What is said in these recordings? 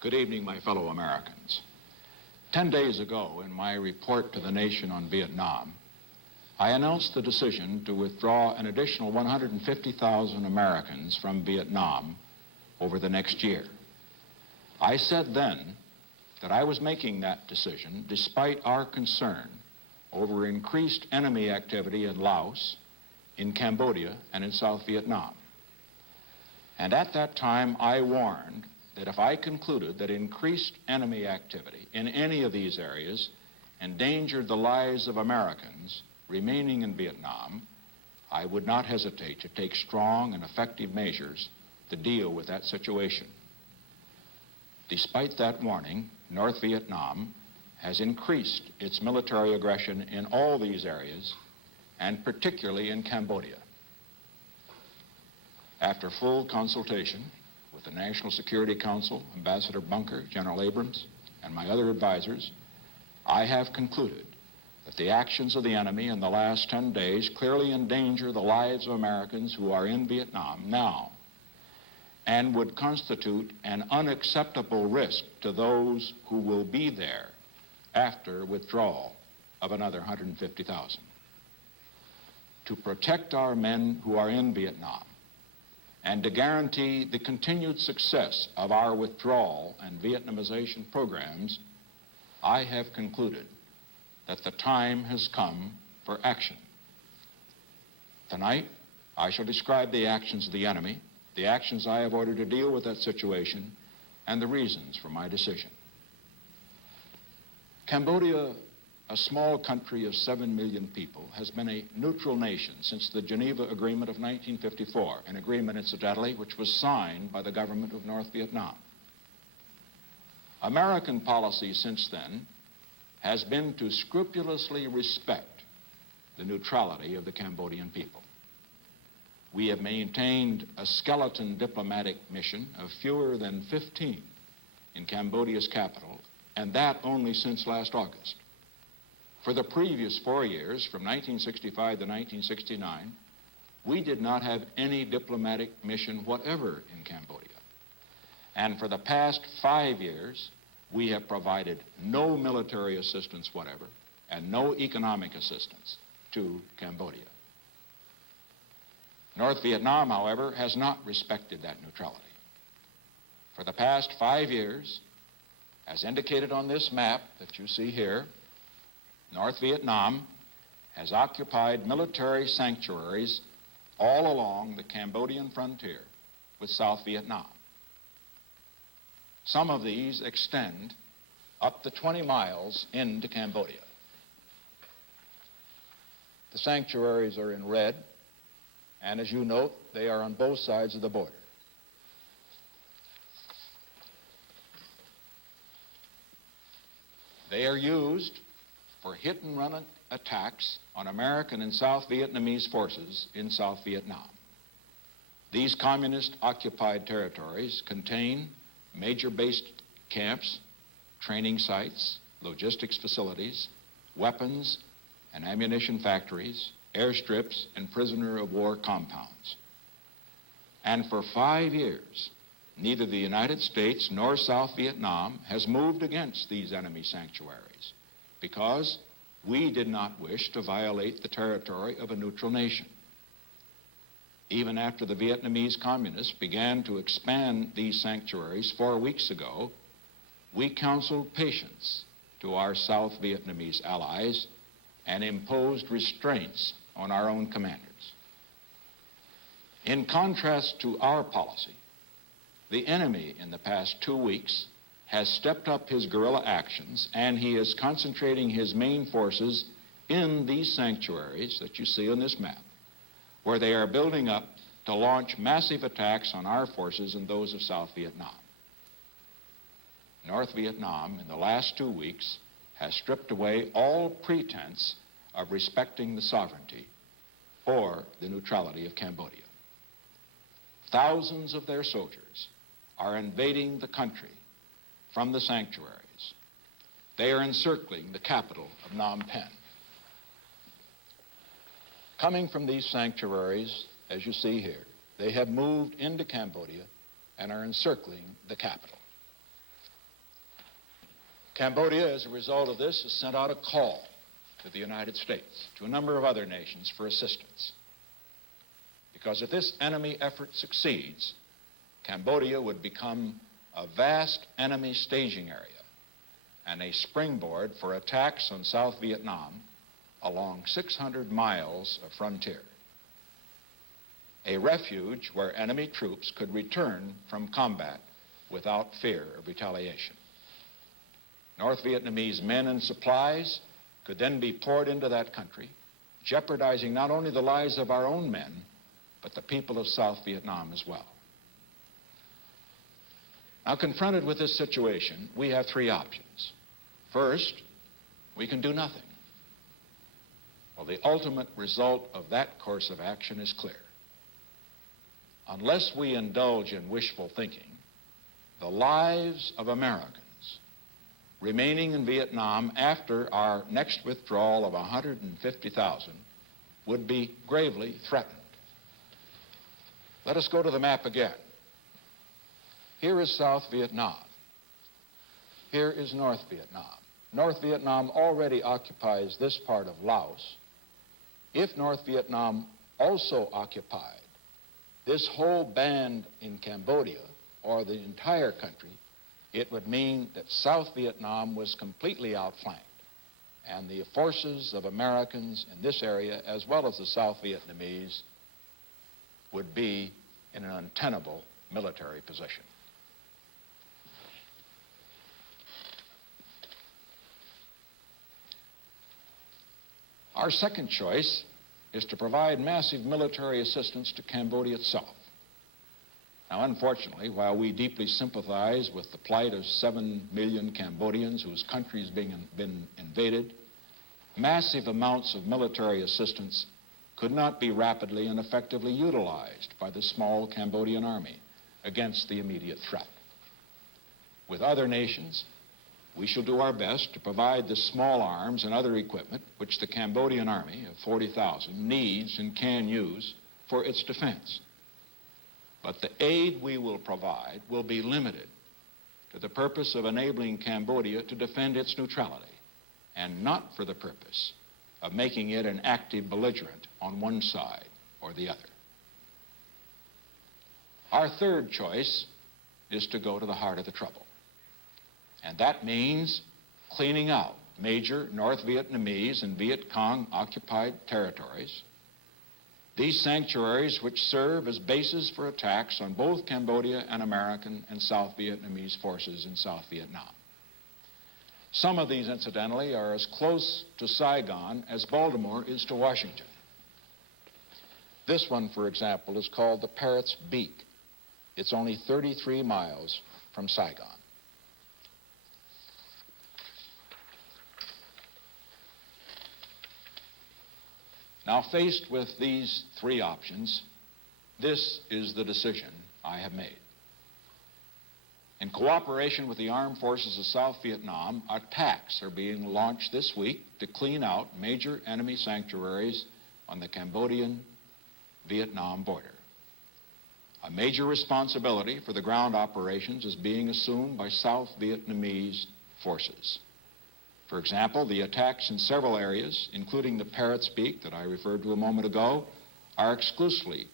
Good evening, my fellow Americans. 10 days ago, in my report to the nation on Vietnam, I announced the decision to withdraw an additional 150,000 Americans from Vietnam over the next year. I said then that I was making that decision despite our concern over increased enemy activity in Laos, in Cambodia, and in South Vietnam. And at that time, I warned that if I concluded that increased enemy activity in any of these areas endangered the lives of Americans remaining in Vietnam, I would not hesitate to take strong and effective measures to deal with that situation. Despite that warning, North Vietnam has increased its military aggression in all these areas, and particularly in Cambodia. After full consultation with the National Security Council, Ambassador Bunker, General Abrams, and my other advisors, I have concluded that the actions of the enemy in the last 10 days clearly endanger the lives of Americans who are in Vietnam now and would constitute an unacceptable risk to those who will be there after withdrawal of another 150,000. To protect our men who are in Vietnam and to guarantee the continued success of our withdrawal and Vietnamization programs, I have concluded that the time has come for action. Tonight, I shall describe the actions of the enemy, the actions I have ordered to deal with that situation, and the reasons for my decision. Cambodia, a small country of 7 million people, has been a neutral nation since the Geneva Agreement of 1954, an agreement, incidentally, which was signed by the government of North Vietnam. American policy since then has been to scrupulously respect the neutrality of the Cambodian people. We have maintained a skeleton diplomatic mission of fewer than 15 in Cambodia's capital, and that only since last August. For the previous 4 years, from 1965 to 1969, we did not have any diplomatic mission whatever in Cambodia. And for the past 5 years, we have provided no military assistance whatever and no economic assistance to Cambodia. North Vietnam, however, has not respected that neutrality. For the past 5 years, as indicated on this map that you see here, North Vietnam has occupied military sanctuaries all along the Cambodian frontier with South Vietnam. Some of these extend up to 20 miles into Cambodia. The sanctuaries are in red, and as you note, they are on both sides of the border. They are used for hit-and-run attacks on American and South Vietnamese forces in South Vietnam. These communist-occupied territories contain major base camps, training sites, logistics facilities, weapons and ammunition factories, airstrips, and prisoner-of-war compounds. And for 5 years, neither the United States nor South Vietnam has moved against these enemy sanctuaries because we did not wish to violate the territory of a neutral nation. Even after the Vietnamese communists began to expand these sanctuaries 4 weeks ago, we counseled patience to our South Vietnamese allies and imposed restraints on our own commanders. In contrast to our policy, the enemy in the past 2 weeks has stepped up his guerrilla actions, and he is concentrating his main forces in these sanctuaries that you see on this map, where they are building up to launch massive attacks on our forces and those of South Vietnam. North Vietnam, in the last 2 weeks, has stripped away all pretense of respecting the sovereignty or the neutrality of Cambodia. Thousands of their soldiers are invading the country from the sanctuaries. They are encircling the capital of Phnom Penh. Coming from these sanctuaries, as you see here, they have moved into Cambodia and are encircling the capital. Cambodia, as a result of this, has sent out a call to the United States, to a number of other nations for assistance. Because if this enemy effort succeeds, Cambodia would become a vast enemy staging area and a springboard for attacks on South Vietnam along 600 miles of frontier. A refuge where enemy troops could return from combat without fear of retaliation. North Vietnamese men and supplies could then be poured into that country, jeopardizing not only the lives of our own men, but the people of South Vietnam as well. Now, confronted with this situation, we have three options. First, we can do nothing. Well, the ultimate result of that course of action is clear. Unless we indulge in wishful thinking, the lives of Americans remaining in Vietnam after our next withdrawal of 150,000 would be gravely threatened. Let us go to the map again. Here is South Vietnam. Here is North Vietnam. North Vietnam already occupies this part of Laos. If North Vietnam also occupied this whole band in Cambodia, or the entire country, it would mean that South Vietnam was completely outflanked, and the forces of Americans in this area, as well as the South Vietnamese, would be in an untenable military position. Our second choice is to provide massive military assistance to Cambodia itself. Now, unfortunately, while we deeply sympathize with the plight of 7 million Cambodians whose country has been invaded, massive amounts of military assistance could not be rapidly and effectively utilized by the small Cambodian army against the immediate threat. With other nations, we shall do our best to provide the small arms and other equipment which the Cambodian army of 40,000 needs and can use for its defense. But the aid we will provide will be limited to the purpose of enabling Cambodia to defend its neutrality, and not for the purpose of making it an active belligerent on one side or the other. Our third choice is to go to the heart of the trouble. And that means cleaning out major North Vietnamese and Viet Cong occupied territories, these sanctuaries which serve as bases for attacks on both Cambodia and American and South Vietnamese forces in South Vietnam. Some of these, incidentally, are as close to Saigon as Baltimore is to Washington. This one, for example, is called the Parrot's Beak. It's only 33 miles from Saigon. Now, faced with these three options, this is the decision I have made. In cooperation with the armed forces of South Vietnam, attacks are being launched this week to clean out major enemy sanctuaries on the Cambodian-Vietnam border. A major responsibility for the ground operations is being assumed by South Vietnamese forces. For example, the attacks in several areas, including the Parrot's Beak that I referred to a moment ago, are exclusively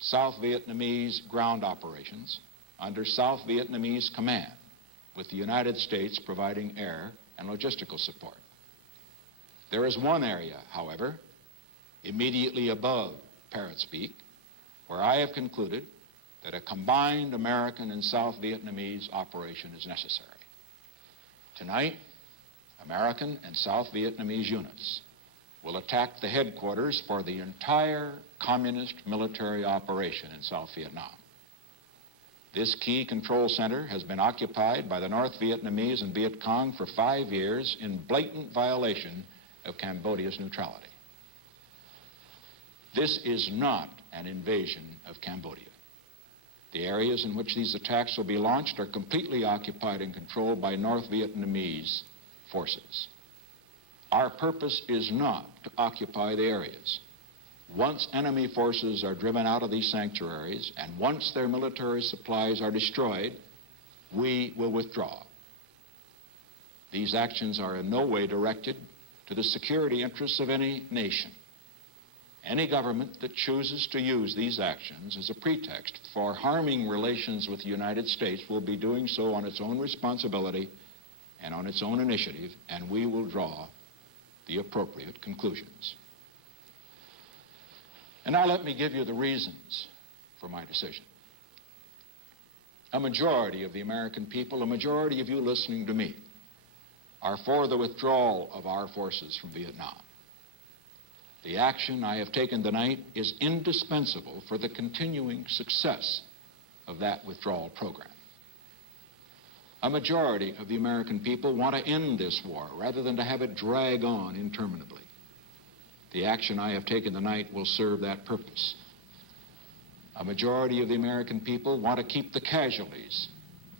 South Vietnamese ground operations under South Vietnamese command, with the United States providing air and logistical support. There is one area, however, immediately above Parrot's Beak, where I have concluded that a combined American and South Vietnamese operation is necessary. Tonight, American and South Vietnamese units will attack the headquarters for the entire communist military operation in South Vietnam. This key control center has been occupied by the North Vietnamese and Viet Cong for 5 years in blatant violation of Cambodia's neutrality. This is not an invasion of Cambodia. The areas in which these attacks will be launched are completely occupied and controlled by North Vietnamese forces. Our purpose is not to occupy the areas. Once enemy forces are driven out of these sanctuaries and once their military supplies are destroyed, we will withdraw. These actions are in no way directed to the security interests of any nation. Any government that chooses to use these actions as a pretext for harming relations with the United States will be doing so on its own responsibility and on its own initiative, and we will draw the appropriate conclusions. And now let me give you the reasons for my decision. A majority of the American people, a majority of you listening to me, are for the withdrawal of our forces from Vietnam. The action I have taken tonight is indispensable for the continuing success of that withdrawal program. A majority of the American people want to end this war rather than to have it drag on interminably. The action I have taken tonight will serve that purpose. A majority of the American people want to keep the casualties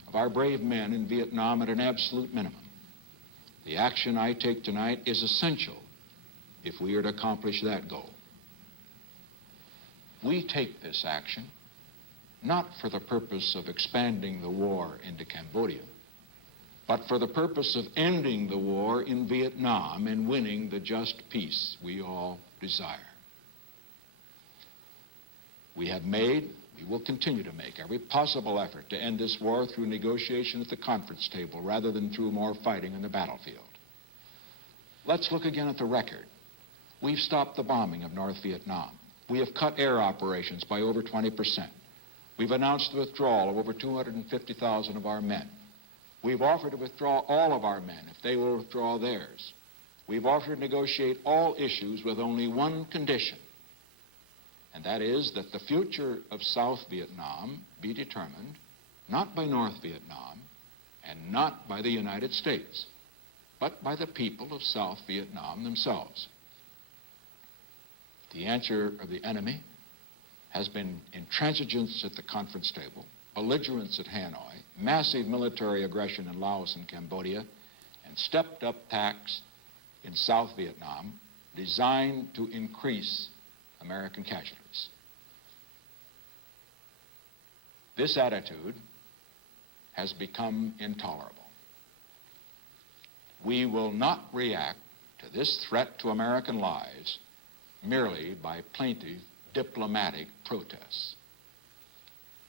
of our brave men in Vietnam at an absolute minimum. The action I take tonight is essential if we are to accomplish that goal. We take this action not for the purpose of expanding the war into Cambodia, but for the purpose of ending the war in Vietnam and winning the just peace we all desire. We have made, we will continue to make every possible effort to end this war through negotiation at the conference table rather than through more fighting on the battlefield. Let's look again at the record. We've stopped the bombing of North Vietnam. We have cut air operations by over 20%. We've announced the withdrawal of over 250,000 of our men. We've offered to withdraw all of our men if they will withdraw theirs. We've offered to negotiate all issues with only one condition, and that is that the future of South Vietnam be determined not by North Vietnam and not by the United States, but by the people of South Vietnam themselves. The answer of the enemy has been intransigence at the conference table, belligerence at Hanoi, massive military aggression in Laos and Cambodia, and stepped-up attacks in South Vietnam designed to increase American casualties. This attitude has become intolerable. We will not react to this threat to American lives merely by plaintive diplomatic protests.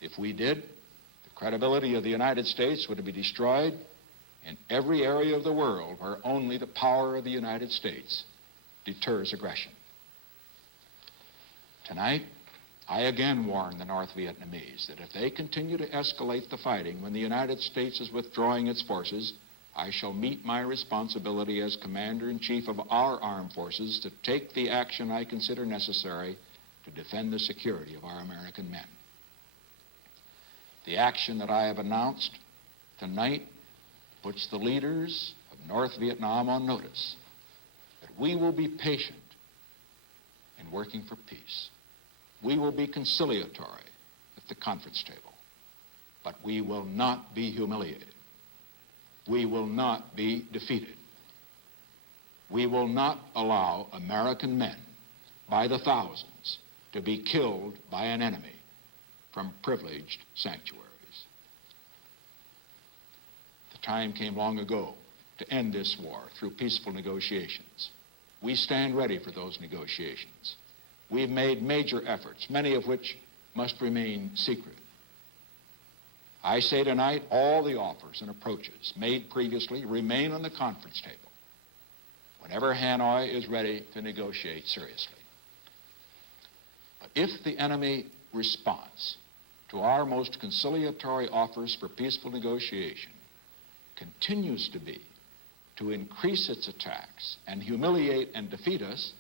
If we did, the credibility of the United States would be destroyed in every area of the world where only the power of the United States deters aggression. Tonight, I again warn the North Vietnamese that if they continue to escalate the fighting when the United States is withdrawing its forces, I shall meet my responsibility as Commander-in-Chief of our armed forces to take the action I consider necessary to defend the security of our American men. The action that I have announced tonight puts the leaders of North Vietnam on notice that we will be patient in working for peace. We will be conciliatory at the conference table, but we will not be humiliated. We will not be defeated. We will not allow American men by the thousands to be killed by an enemy from privileged sanctuaries. The time came long ago to end this war through peaceful negotiations. We stand ready for those negotiations. We've made major efforts, many of which must remain secret. I say tonight, all the offers and approaches made previously remain on the conference table whenever Hanoi is ready to negotiate seriously. But if the enemy response to our most conciliatory offers for peaceful negotiation continues to be to increase its attacks and humiliate and defeat us,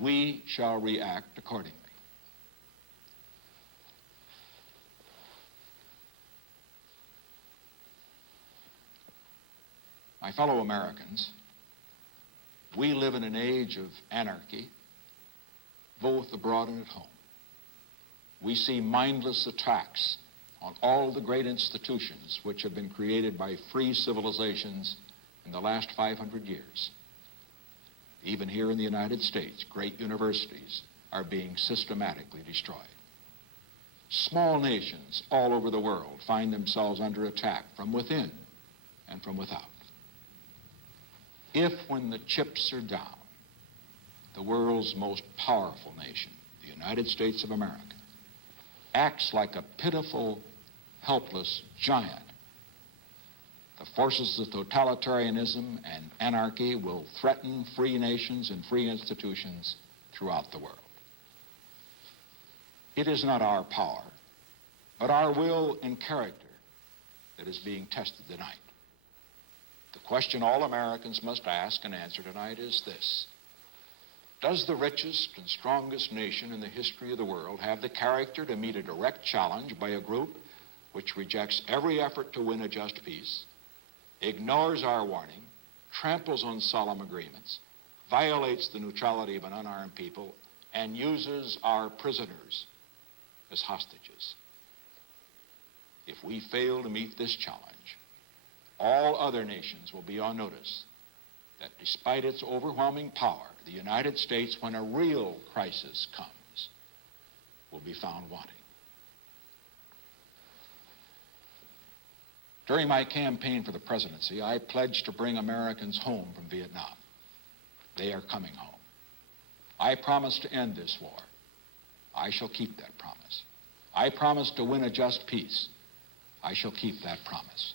we shall react accordingly. My fellow Americans, we live in an age of anarchy, both abroad and at home. We see mindless attacks on all the great institutions which have been created by free civilizations in the last 500 years. Even here in the United States, great universities are being systematically destroyed. Small nations all over the world find themselves under attack from within and from without. If, when the chips are down, the world's most powerful nation, the United States of America, acts like a pitiful, helpless giant, the forces of totalitarianism and anarchy will threaten free nations and free institutions throughout the world. It is not our power, but our will and character that is being tested tonight. The question all Americans must ask and answer tonight is this: does the richest and strongest nation in the history of the world have the character to meet a direct challenge by a group which rejects every effort to win a just peace, ignores our warning, tramples on solemn agreements, violates the neutrality of an unarmed people, and uses our prisoners as hostages? If we fail to meet this challenge, all other nations will be on notice that despite its overwhelming power, the United States, when a real crisis comes, will be found wanting. During my campaign for the presidency, I pledged to bring Americans home from Vietnam. They are coming home. I promised to end this war. I shall keep that promise. I promised to win a just peace. I shall keep that promise.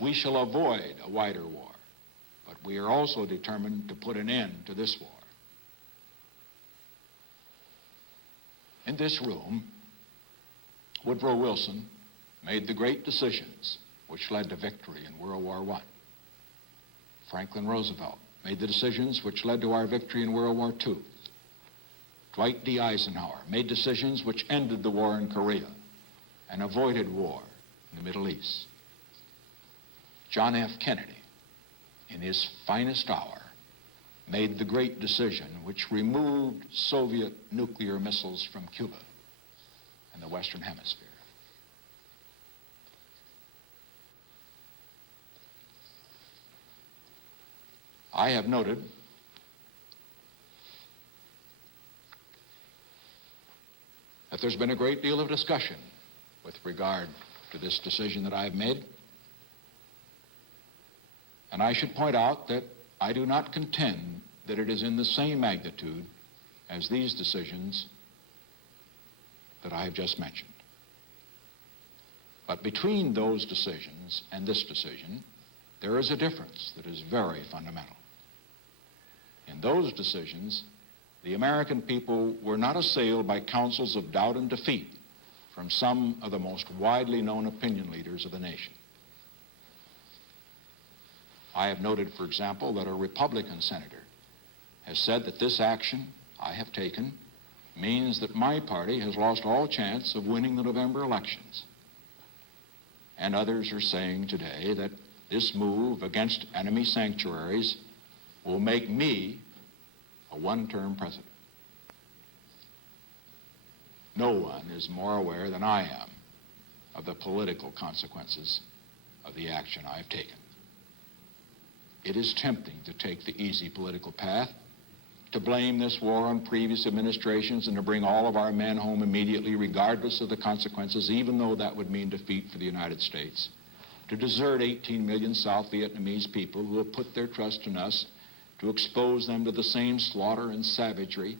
We shall avoid a wider war, but we are also determined to put an end to this war. In this room, Woodrow Wilson made the great decisions which led to victory in World War I. Franklin Roosevelt made the decisions which led to our victory in World War II. Dwight D. Eisenhower made decisions which ended the war in Korea and avoided war in the Middle East. John F. Kennedy, in his finest hour, made the great decision which removed Soviet nuclear missiles from Cuba and the Western Hemisphere. I have noted that there's been a great deal of discussion with regard to this decision that I've made. And I should point out that I do not contend that it is in the same magnitude as these decisions that I have just mentioned. But between those decisions and this decision, there is a difference that is very fundamental. In those decisions, the American people were not assailed by counsels of doubt and defeat from some of the most widely known opinion leaders of the nation. I have noted, for example, that a Republican senator has said that this action I have taken means that my party has lost all chance of winning the November elections. And others are saying today that this move against enemy sanctuaries will make me a one-term president. No one is more aware than I am of the political consequences of the action I've taken. It is tempting to take the easy political path, to blame this war on previous administrations and to bring all of our men home immediately regardless of the consequences, even though that would mean defeat for the United States, to desert 18 million South Vietnamese people who have put their trust in us, to expose them to the same slaughter and savagery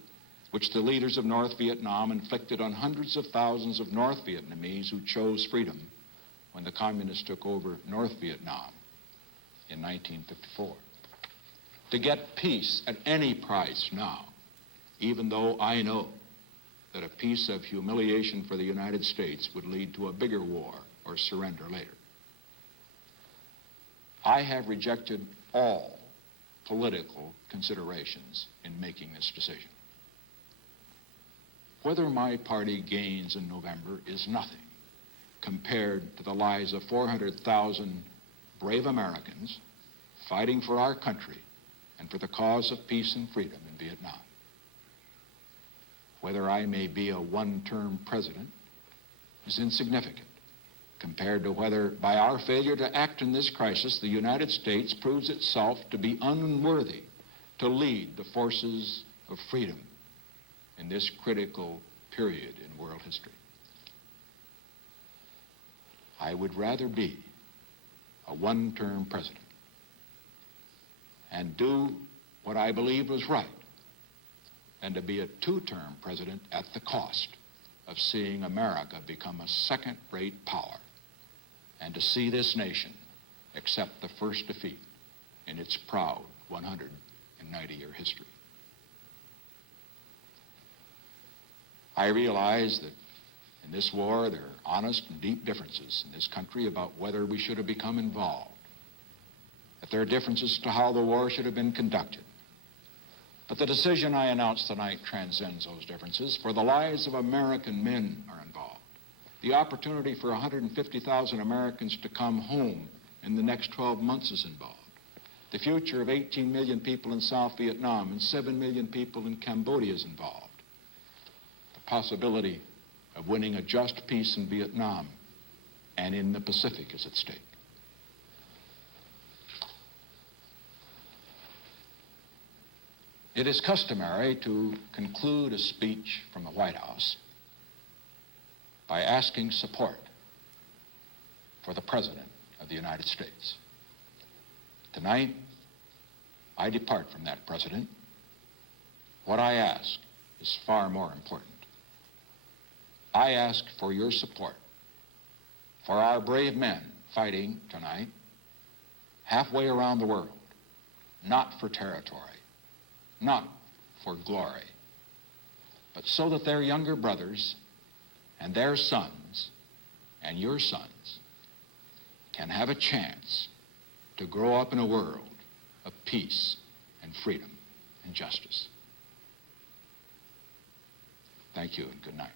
which the leaders of North Vietnam inflicted on hundreds of thousands of North Vietnamese who chose freedom when the communists took over North Vietnam in 1954. To get peace at any price now, even though I know that a peace of humiliation for the United States would lead to a bigger war or surrender later. I have rejected all political considerations in making this decision. Whether my party gains in November is nothing compared to the lives of 400,000 brave Americans fighting for our country and for the cause of peace and freedom in Vietnam. Whether I may be a one-term president is insignificant compared to whether, by our failure to act in this crisis, the United States proves itself to be unworthy to lead the forces of freedom in this critical period in world history. I would rather be a one-term president and do what I believed was right than to be a two-term president at the cost of seeing America become a second-rate power and to see this nation accept the first defeat in its proud 190-year history. I realize that in this war there are honest and deep differences in this country about whether we should have become involved, that there are differences as to how the war should have been conducted. But the decision I announced tonight transcends those differences, for the lives of American men are involved. The opportunity for 150,000 Americans to come home in the next 12 months is involved. The future of 18 million people in South Vietnam and 7 million people in Cambodia is involved. The possibility of winning a just peace in Vietnam and in the Pacific is at stake. It is customary to conclude a speech from the White House by asking support for the President of the United States. Tonight, I depart from that precedent. What I ask is far more important. I ask for your support for our brave men fighting tonight halfway around the world, not for territory, not for glory, but so that their younger brothers and their sons and your sons can have a chance to grow up in a world of peace and freedom and justice. Thank you and good night.